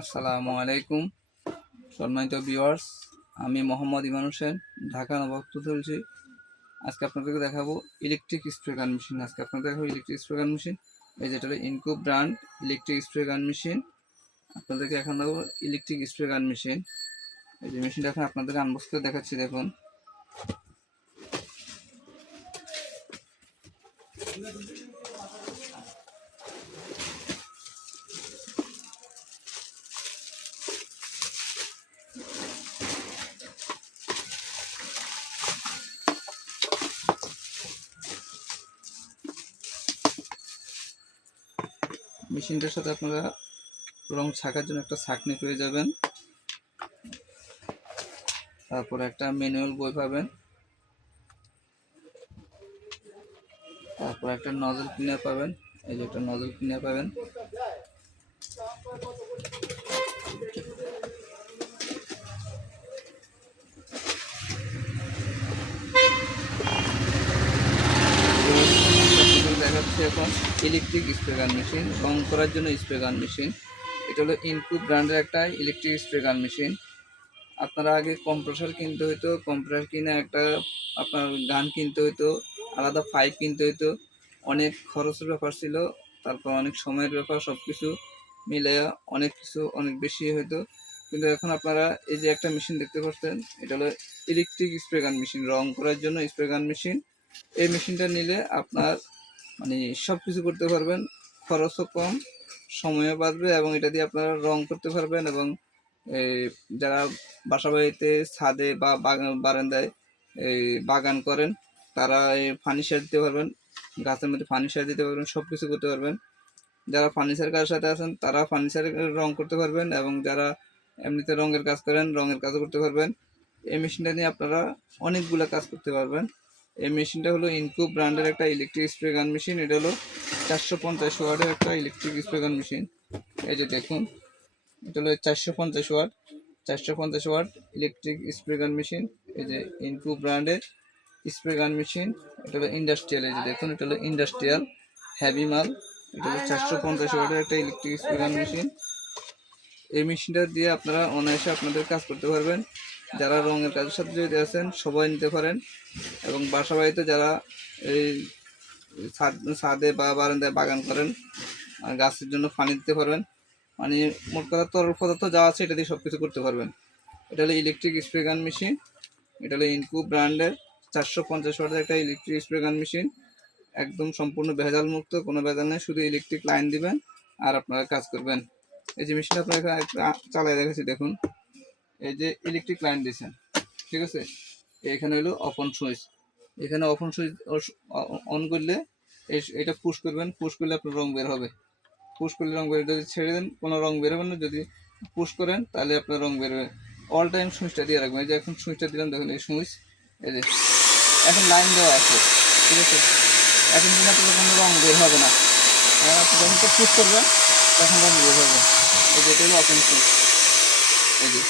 আসসালামু আলাইকুম, সম্মানিত ভিউয়ার্স আমি মোহাম্মদ ইমান হোসেন, ঢাকা নবাব তুলছি আজকে আপনাদেরকে দেখাবো ইলেকট্রিক স্প্রে গান মেশিন আজকে আপনাদের দেখাবো ইলেকট্রিক স্প্রে গান মেশিন এই যেটা হলো Inco brand electric spray gun machine আপনাদেরকে এখন দেখাবো ইলেকট্রিক স্প্রে গান মেশিন এই যে মেশিনটা এখন আপনাদেরকে আনবক্স করে দেখাচ্ছি, দেখুন। মেশিনটার সাথে আপনারা রং ছাকার জন্য একটা ছাকনি পেয়ে যাবেন। তারপর একটা ম্যানুয়াল বই পাবেন। তারপর একটা নজল ক্লিনার পাবেন। এই যে একটা নজল ক্লিনার পাবেন। এখন ইলেকট্রিক স্প্রে গান মেশিন রং করার জন্য স্প্রে গান মেশিন এটা হলো ইনকু ব্র্যান্ডের একটা ইলেকট্রিক স্প্রে গান মেশিন আপনারা আগে কম্প্রেসার কিনতে হইতো কম্প্রেসার কিনে একটা আপনার গান কিনতে হইতো, আলাদা পাইপ কিনতে হইতো। অনেক খরচের ব্যাপার ছিল, তারপর অনেক সময়ের ব্যাপার সব কিছু মিলে অনেক কিছু অনেক বেশি হইতো। কিন্তু এখন আপনারা এই যে একটা মেশিন দেখতে পাচ্ছেন, এটা হলো ইলেকট্রিক স্প্রে গান মেশিন রং করার জন্য স্প্রে গান মেশিন এই মেশিনটা নিলে আপনার মানে সব কিছু করতে পারবেন। খরচও কম, সময়ও বাঁচবে এবং এটা দিয়ে আপনারা রং করতে পারবেন এবং যারা বাসা বাড়িতে ছাদে বা বারান্দায় এই বাগান করেন, তারা এই ফার্নিচার দিতে পারবেন, গাছের মধ্যে ফার্নিচার দিতে পারবেন সব কিছু করতে পারবেন। যারা ফার্নিচার কাজের সাথে আছেন তারা ফার্নিচার রং করতে পারবেন এবং যারা এমনিতে রঙের কাজ করেন, রঙের কাজও করতে পারবেন। এই মেশিনটা নিয়ে আপনারা অনেকগুলো কাজ করতে পারবেন। এই মেশিনটা হলো ইনকো ব্র্যান্ডের একটা ইলেকট্রিক স্প্রে গান মেশিন এটা হলো চারশো পঞ্চাশ ওয়ার্ডের একটা ইলেকট্রিক স্প্রে গান মেশিন এই যে দেখুন, এটা হলো চারশো পঞ্চাশ ওয়াট, চারশো পঞ্চাশ watt electric spray gun machine এই যে ইনকো ব্র্যান্ডের স্প্রে গান মেশিন এটা হলো ইন্ডাস্ট্রিয়াল এই যে দেখুন, এটা হলো ইন্ডাস্ট্রিয়াল হ্যাভি মাল, এটা হলো চারশো পঞ্চাশ ওয়াটের একটা ইলেকট্রিক স্প্রে গান মেশিন এই মেশিনটা দিয়ে আপনারা অনায়াসে আপনাদের কাজ করতে পারবেন। যারা রঙের কাজের সাথে জড়িত আছেন, সবাই নিতে পারেন। এবং বাসা বাড়িতে যারা এই ছাদ, ছাদে বা বারান্দায় বাগান করেন, আর গাছের জন্য পানি দিতে পারবেন। মানে মোট কথা তরল পদার্থ যা আছে এটা দিয়ে সব কিছু করতে পারবেন। এটা হলো ইলেকট্রিক স্প্রে গান মেশিন এটা হলো ইনকু ব্র্যান্ডের। চারশো পঞ্চাশ ওয়াটের একটা ইলেকট্রিক স্প্রে গান মেশিন একদম সম্পূর্ণ ভেজাল মুক্ত, কোনো ভেজাল নেই, শুধু ইলেকট্রিক লাইন দিবেন আর আপনারা কাজ করবেন। এই যে মেশিনটা আপনারা এখানে চালাই রেখেছি দেখুন। এই যে ইলেকট্রিক লাইন দিয়েছেন, ঠিক আছে? এখানে হলো অপন সুইচ এখানে অপন সুইচ অন করলে এটা পুশ করবেন পুশ করলে আপনার রং বের হবে। পুশ করলে রং বের যদি ছেড়ে দেন, কোনো রং বেরোবে না। যদি পুশ করেন, তাহলে আপনার রং বেরোবে অল টাইম সুইচটা দিয়ে রাখবেন। এই যে এখন সুইচটা দিলাম, দেখুন এই সুইচ এই যে এখন লাইন দেওয়া আছে, ঠিক আছে? এখন কিন্তু আপনার কোনো রং বের হবে না। আপনি যখন পুশ করবেন, তখন রং বের হবে। এই যে এটা হলো অপন সুইচ এই যে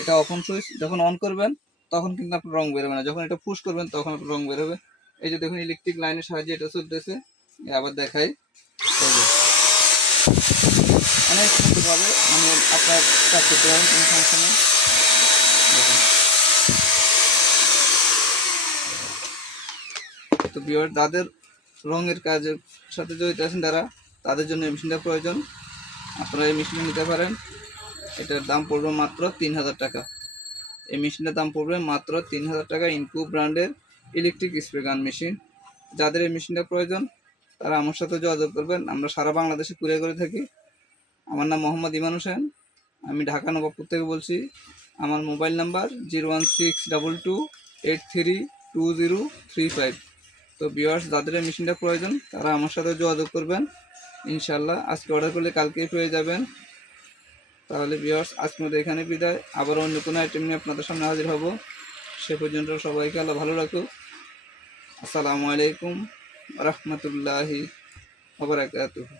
এটা অপন সুইচ যখন অন করবেন, তখন কিন্তু আপনার রং বেরোবে না। যখন এটা পুশ করবেন, তখন আপনার রং বেরোবে। এই যে দেখুন ইলেকট্রিক লাইনের সাহায্যে এটা চলতেছে। আবার দেখাই। অনেক সুন্দরভাবে মানে আপনার কাজ করতে পারেন, কোনো সমস্যা নেই। তো বিয়ার যাদের রঙের কাজের সাথে জড়িত আছেন তারা তাদের জন্য এই মেশিনটা প্রয়োজন। আপনারা এই মেশিনটা নিতে পারেন। এটার দাম পড়বে মাত্র তিন হাজার টাকা। এই মেশিনটার দাম পড়বে মাত্র তিন হাজার টাকা ইনকু ব্র্যান্ডের ইলেকট্রিক স্প্রে গান মেশিন যাদের এই মেশিনটা প্রয়োজন, তারা আমার সাথে যোগাযোগ করবেন। আমরা সারা বাংলাদেশে কুরিয়ার করে থাকি। আমার নাম মোহাম্মদ ইমান হোসেন। আমি ঢাকা নবাবপুর থেকে বলছি। আমার mobile number zero one six double two eight three two zero three five. তো বিওয়ার্স যাদের এই মেশিনটা প্রয়োজন, তারা আমার সাথে যোগাযোগ করবেন। ইনশাল্লাহ আজকে অর্ডার করলে কালকেই পেয়ে যাবেন। তাহলে বিয়ার্স আজকে মধ্যে এখানে বিদায়। আবার অন্য কোনো আইটেম নিয়ে আপনাদের সামনে হাজির হব। সে পর্যন্ত সবাইকে আল্লাহ ভালো রাখুক। আসসালামু আলাইকুম রহমতুল্লাহি ওবরাকাতুহু